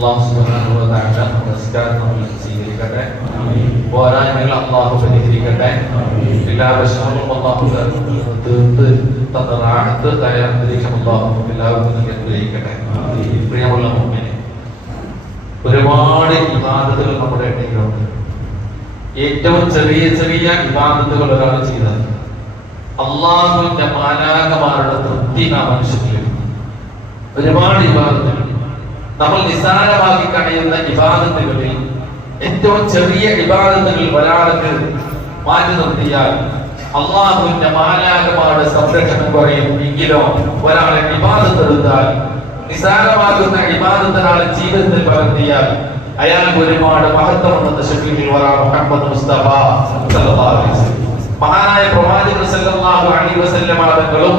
അള്ളാഹു തആല നമസ്കാരം നമ്മൾ സ്വീകരിക്കട്ടെ. പോരായ്മകൾ അള്ളാഹു പരിഹരിക്കട്ടെ. എല്ലാ പ്രശ്നങ്ങളും അള്ളാഹു തീർത്ത് തന്ന റാഹത്ത് ആയ അന്തരീക്ഷം അള്ളാഹു എല്ലാവർക്കും നൽകി അനുഗ്രഹിക്കട്ടെ. പ്രിയമുള്ള മുമ്പിനെ ഒരുപാട് വിവാദത്തുകൾ നമ്മുടെ ഇടയിലുണ്ട്. ഏറ്റവും ചെറിയ ചെറിയ വിവാദത്തുകൾ ഒരാൾ ചെയ്തത് അള്ളാഹുവിന്റെ മാലാകമാരുടെ തൃപ്തി ആ മനുഷ്യനിൽ ഒരുപാട് വിവാദത്തുകൾ നമ്മൾ നിസ്സാരമാക്കി കഴിയുന്ന വിഭാഗത്തുകളിൽ ഏറ്റവും ചെറിയ വിഭാഗത്തുകളിൽ ഒരാൾക്ക് മാറ്റി നിർത്തിയാൽ അള്ളാഹുവിന്റെ മാലാകമാരുടെ സംരക്ഷണം കുറയും. എങ്കിലോ ഒരാളെ വിവാദത്തെടുത്താൽ നിസ്സാരമാകുന്ന വിവാദത്തിനാളെ ജീവിതത്തിൽ പകർത്തിയാൽ അയാൾക്ക് ഒരുപാട് മഹത്വമുണ്ടെന്ന് ഷഫീഖിൽ മുഹമ്മദ് മുസ്തഫ മഹാനായ പ്രവാചകൻ സല്ലല്ലാഹു അലൈഹി വസല്ലം തങ്ങളും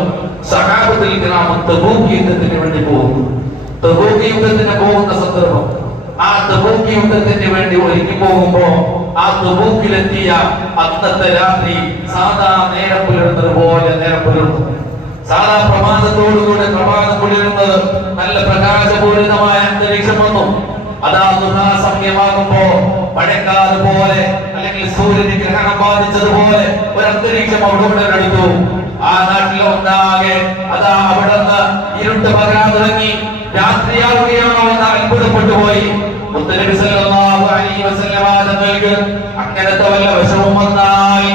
സഹാബത്തിൽ കിറാമും തബൂക്ക് വേണ്ടി പോകുന്നു. തബൂക്ക് യുദ്ധത്തിന് പോകുന്ന സന്ദർഭം. ആ തബൂക്ക് യുദ്ധത്തിന് വേണ്ടി ഒരുങ്ങി പോകുമ്പോ ആ തബൂക്കിലെത്തിയ അന്നത്തെ രാത്രി സാധാ നേരം പുലർന്നത് പോലെ നേരം പുലർന്നു സാധാ പ്രമാദത്തോടുകൂടെ പ്രമാദം പുലരുന്നത് നല്ല പ്രകാശപൂരിതമായ അന്തരീക്ഷം വന്നു. അതാ ദുഹാ സമയമാകുമ്പോ മഴക്കാറ് പോലെ അല്ലെങ്കിൽ സൂര്യന് ഗ്രഹണം ബാധിച്ചതുപോലെ ഒരു അന്തരീക്ഷം അവിടെ ഉടലെടുത്തു ആ നാട്ടിലൊന്നാകെ അതാ അവിടെ ഇരുട്ട് പകരാൻ തുടങ്ങി. രാത്രിയാവുകയാണോ അത്ഭുതപ്പെട്ടു പോയി മുത്തനബി സല്ലല്ലാഹു അലൈഹി വസല്ലമ തങ്ങൾക്ക് അങ്ങനത്തെ വല്ല വിഷമം വന്നാൽ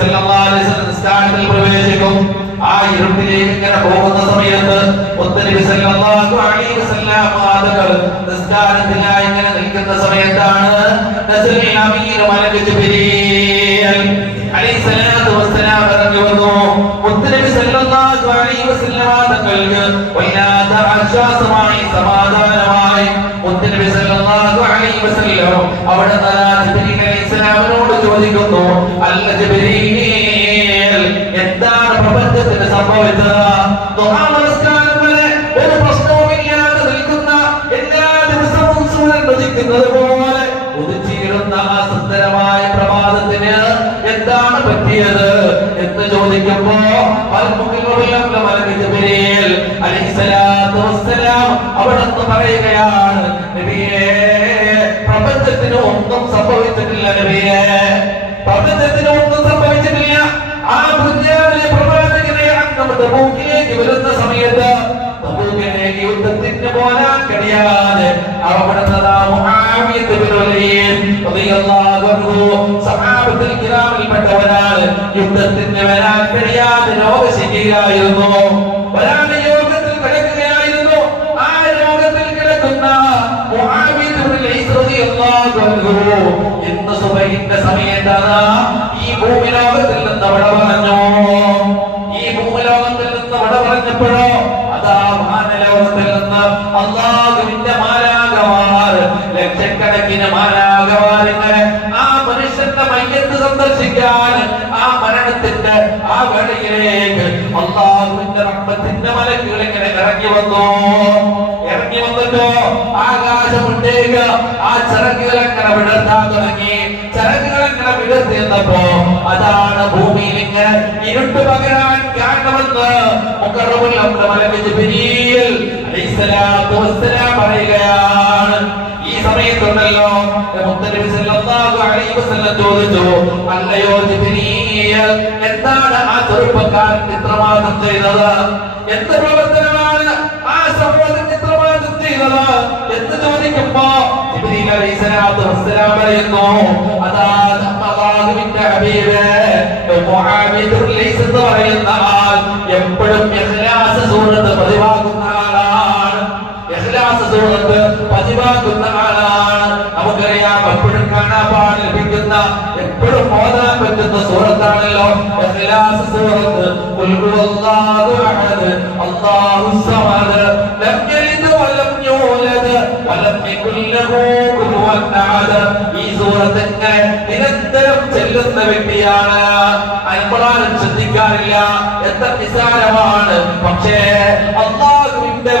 സല്ലല്ലാഹു അലൈഹി വസല്ലം പ്രവേശിക്കും. ആ ഇരുട്ടിലേക്ക് ഇങ്ങനെ പോകുന്ന സമയത്ത് മുത്തനബി സല്ലല്ലാഹു അലൈഹി വസല്ലമ തങ്ങൾ നിസ്കാരത്തിനായി ഇങ്ങനെ നിൽക്കുന്ന സമയത്താണ് നസ്രിൽ അമീർ മലക്ക് ജിബ്രീൽ അലൈഹി സ്വലാത്തു വസ്സലാം ഇറങ്ങി വന്നു മുത്തനബി സല്ലല്ലാഹു അലൈഹി വസല്ലം തങ്ങൾക്ക് വല്ലാത്ത ആശ്വാസമായി സമാധാനമായി മുത്തനബി സല്ലല്ലാഹു അലൈഹി വസല്ലം അവിടെ ജിബ്രീൽ അലൈഹി സ്വലാമിനോട് ചോദിക്കുന്നു എന്താണ് പ്രപഞ്ചത്തിന് സംഭവിച്ചത് ഒരു എല്ലാ ദിവസവും പറയുകയാണ് പ്രപഞ്ചത്തിന് ഒന്നും സംഭവിച്ചിട്ടില്ല നബിയേ. പ്രപഞ്ചത്തിന് ഒന്നും സംഭവിച്ചിട്ടില്ല. ആ ദുര്യാവിലെ പ്രവാചകനെ അങ്ങ് തബൂക്കിലേക്ക് വരുന്ന സമയത്ത് തബൂക്കിനെ യുദ്ധത്തിന് പോരാൻ കഴിയാതെ അവിടെ നിന്ന് മുആവിയത്ത് ബിൻ വലീദ് റളിയല്ലാഹു അൻഹു സഹാബത്തിൽ കിറാമിൽപ്പെട്ടവരാണ് യുദ്ധത്തിന് വരാൻ കഴിയാതെ രോഗശയ്യയിലായിരുന്നു സുബഹിന്റെ ഈ ഭൂമിലോകത്തിൽ നിന്ന് അവിടെ പറഞ്ഞു ഈ ഭൂമിലോകത്തിൽ നിന്ന് അവിടെ പറഞ്ഞപ്പോഴോ അതാ മാനലോകത്തിൽ നിന്ന് അള്ളാഹുവിന്റെ മാലാകമാർ ലക്ഷക്കണക്കിന് മാലാകമാർ ആ മനുഷ്യന്റെ മയ്യത്ത് സന്ദർശിക്കാൻ ആ മരണത്തിന്റെ ആ വേളയിലേക്ക് അള്ളാഹുവിന്റെ റഹ്മത്തിന്റെ മലക്കുകൾ ഇങ്ങനെ ഇറങ്ങി വന്നു. ഇറങ്ങി വന്നിട്ടോ? ആകാശമുണ്ടേക്ക് ആ അങ്ങനെ വിടർത്താൻ തുടങ്ങി. ചിറകുകൾ അങ്ങനെ വിടർത്തിയപ്പോ അതാണ് ഭൂമിയിൽ ഇരുട്ട് പകരാൻ കാരണമെന്ന് പറയുകയാണ്. ഈ സമയത്തുണ്ടല്ലോ ചോദിച്ചു അല്ലയോ എന്താണ് ആ ചെറുപ്പക്കാരൻ ഇത്രമാത്രം ചെയ്തത്? എന്ത് പ്രവർത്തനമാണ് ആ സഹോദരൻ ഇത്രമാത്രം ചെയ്തത്? എന്ന് ചോദിക്കുമ്പോ പറയുന്നു എപ്പോഴും കാണാൻ പാടിപ്പിക്കുന്ന എപ്പോഴും ഓതാൻ പറ്റുന്ന സൂറത്താണല്ലോ. നിരന്തരം ചെല്ലുന്ന വ്യക്തിയാണ്. അൽബറാനും ശ്രദ്ധിക്കാറില്ല. എത്ര നിസാരമാണ്. പക്ഷേ അള്ളാഹുവിന്റെ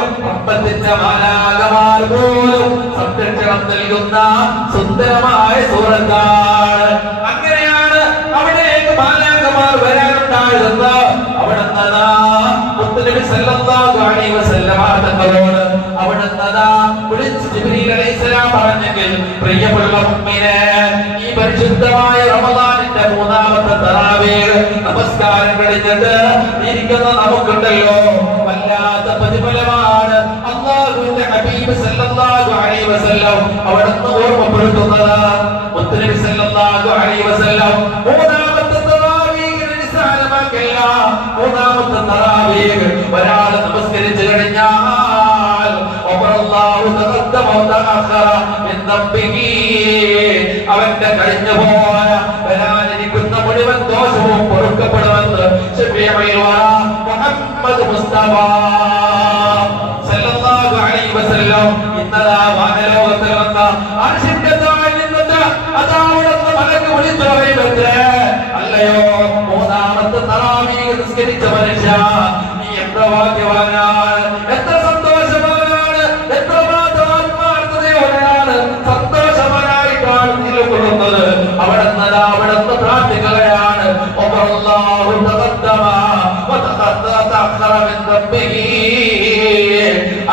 മാലാകമാർ പോലും സംരക്ഷണം നൽകുന്ന സുന്ദരമായ സൂറത്താണ്. അങ്ങനെയാണ് അവിടേക്ക് മാലാകമാർ വരാനുണ്ടായിരുന്നത് അവിടെ അലൈഹി വസല്ലമ പറഞ്ഞെങ്കിൽ ഈ പരിശുദ്ധമായ മൂന്നാമത്തെ നമസ്കാരം കഴിഞ്ഞിട്ട് ഇരിക്കുന്ന നമുക്കുണ്ടല്ലോ. ഓർമ്മപ്പെടുത്തുന്നത് മുത്തനബി സല്ലല്ലാഹു അലൈഹി വസല്ലം മൂന്നാമത്തെ തറാവീഹിനെ നിസ്സാരമാക്കല്ല. മൂന്നാമത്തെ തറാവീഹ് ഒരാൾ നമസ്കരിച്ചു കഴിഞ്ഞാൽ അല്ലാഹു തഖദ്ദമ വതഅഖറ മിൻ ദംബിഹി അവന്റെ കഴിഞ്ഞു പോയ വരാനിരിക്കുന്ന മുഴുവൻ ദോഷവും പൊറുക്കപ്പെടുമെന്ന് മുഹമ്മദ് മുസ്തഫ മൂന്നാമത്തെ തറാമീ നിസ്കരിച്ച മനുഷ്യ. നീ എത്ര ഭാഗ്യവാനാണ്? എത്ര സന്തോഷവാനാണ്? എത്ര ആത്മാർത്ഥതയോടെയാണ് സന്തോഷവാനായിട്ടാണ് നിലകൊള്ളുന്നത് അവിടെ നിന്ന് അവിടുത്തെ പ്രാർത്ഥിക്കുകയാണ്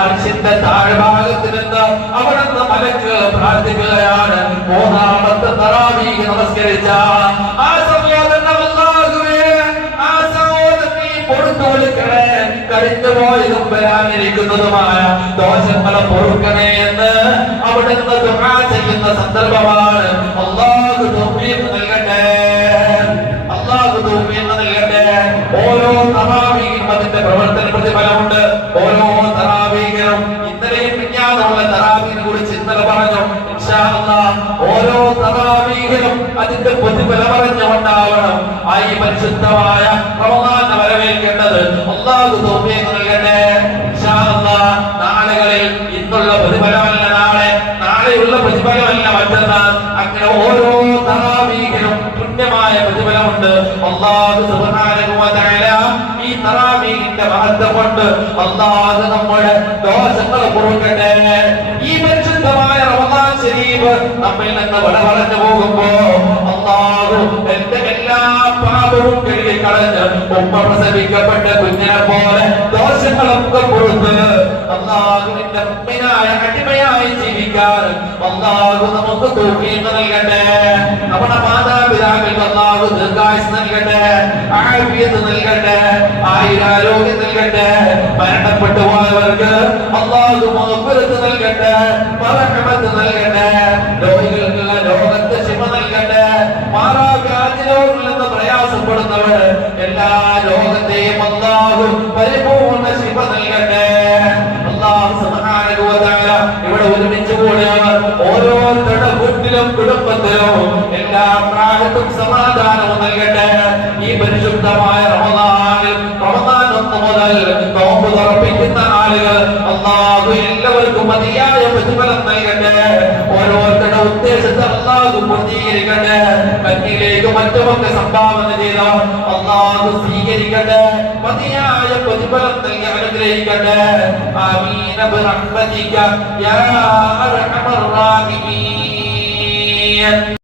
അർശിന്റെ താഴ്ഭാഗത്ത് നിന്ന് അവിടെ നിന്ന് മലക്കുകൾ പ്രാർത്ഥിക്കുകയാണ് മൂന്നാമത്തെ തറാവീഹ് നമസ്കരിച്ച. കഴിഞ്ഞു പോയതും വരാനിരിക്കുന്നതുമായ ദോഷങ്ങളെ പൊറുക്കണേ എന്ന് അവിടെ ദുആ ചെയ്യുന്ന സന്ദർഭമാണ്. അല്ലാഹു തൗഫീഖ് നൽകട്ടെ. അല്ലാഹു തൗഫീഖ് നൽകട്ടെ. ഓരോ തറാവീഹിനും അതിന്റെ പ്രവർത്തന പ്രതിഫലമുണ്ട്. ഓരോ തറാവീഹിനും ഇന്നലെയും മിഞ്ഞാന്നുമുള്ള തറാവീഹിനെ കുറിച്ച് ഇന്നലെ പറഞ്ഞു. ഇൻഷാ അല്ലാഹ് ഓരോ തറാവീഹിനും അതിന്റെ പ്രതിഫലം അറിഞ്ഞുകൊണ്ടാവണം. ആ ഈ പരിശുദ്ധമായ റമദാനെ ദോഷങ്ങൾ ഈ പരിശുദ്ധമായ റമദാൻ ശരീഫ് നമ്മിൽ നിന്ന് വിട പറഞ്ഞു പോകുമ്പോ അല്ലാഹു എന്റെ എല്ലാ പാപവും കഴുകി കളഞ്ഞ് ഉമ്മ പ്രസവിക്കപ്പെട്ട കുഞ്ഞിനെ പോലെ ദോഷങ്ങളൊക്കെ കൊടുത്ത് അള്ളാഹുവിന്റെ മുമ്പിനായ അടിമയായി ജീവിക്കാൻ അള്ളാഹു നമുക്ക് തൗഫീഖ് നൽകട്ടെ. നമ്മുടെ മാതാപിതാക്കൾ അള്ളാഹു ദീർഘായുസ് നൽകട്ടെ ആഫിയത്ത് നൽകട്ടെ ആയുരാരോഗ്യം നൽകട്ടെ. മരണപ്പെട്ടു പോയവർക്ക് അള്ളാഹു നൽകട്ടെ. വീട്ടിലും കുടുംബത്തിലും എല്ലാ പ്രായത്തും സമാധാനവും നൽകട്ടെ. ഈ പരിശുദ്ധമായ റമദാനിൽ മുതൽ നോമ്പ് തുറപ്പിക്കുന്ന ആളുകൾ അള്ളാഹു എല്ലാവർക്കും മതിയായ പ്രതിഫലം നൽകട്ടെ. ഓരോരുത്തരുടെ ഉദ്ദേശത്തെ അള്ളാഹു പൂർത്തീകരിക്കട്ടെ. കഞ്ഞിലേക്ക് മറ്റുമൊക്കെ സംഭാവന ചെയ്ത അള്ളാഹു സ്വീകരിക്കട്ടെ. മതിയായ പ്രതിഫലം നൽകി അനുഗ്രഹിക്കട്ടെ. ആമീന ബിറഹ്മതിക യാ അർഹമർ റാഹിമീൻ. and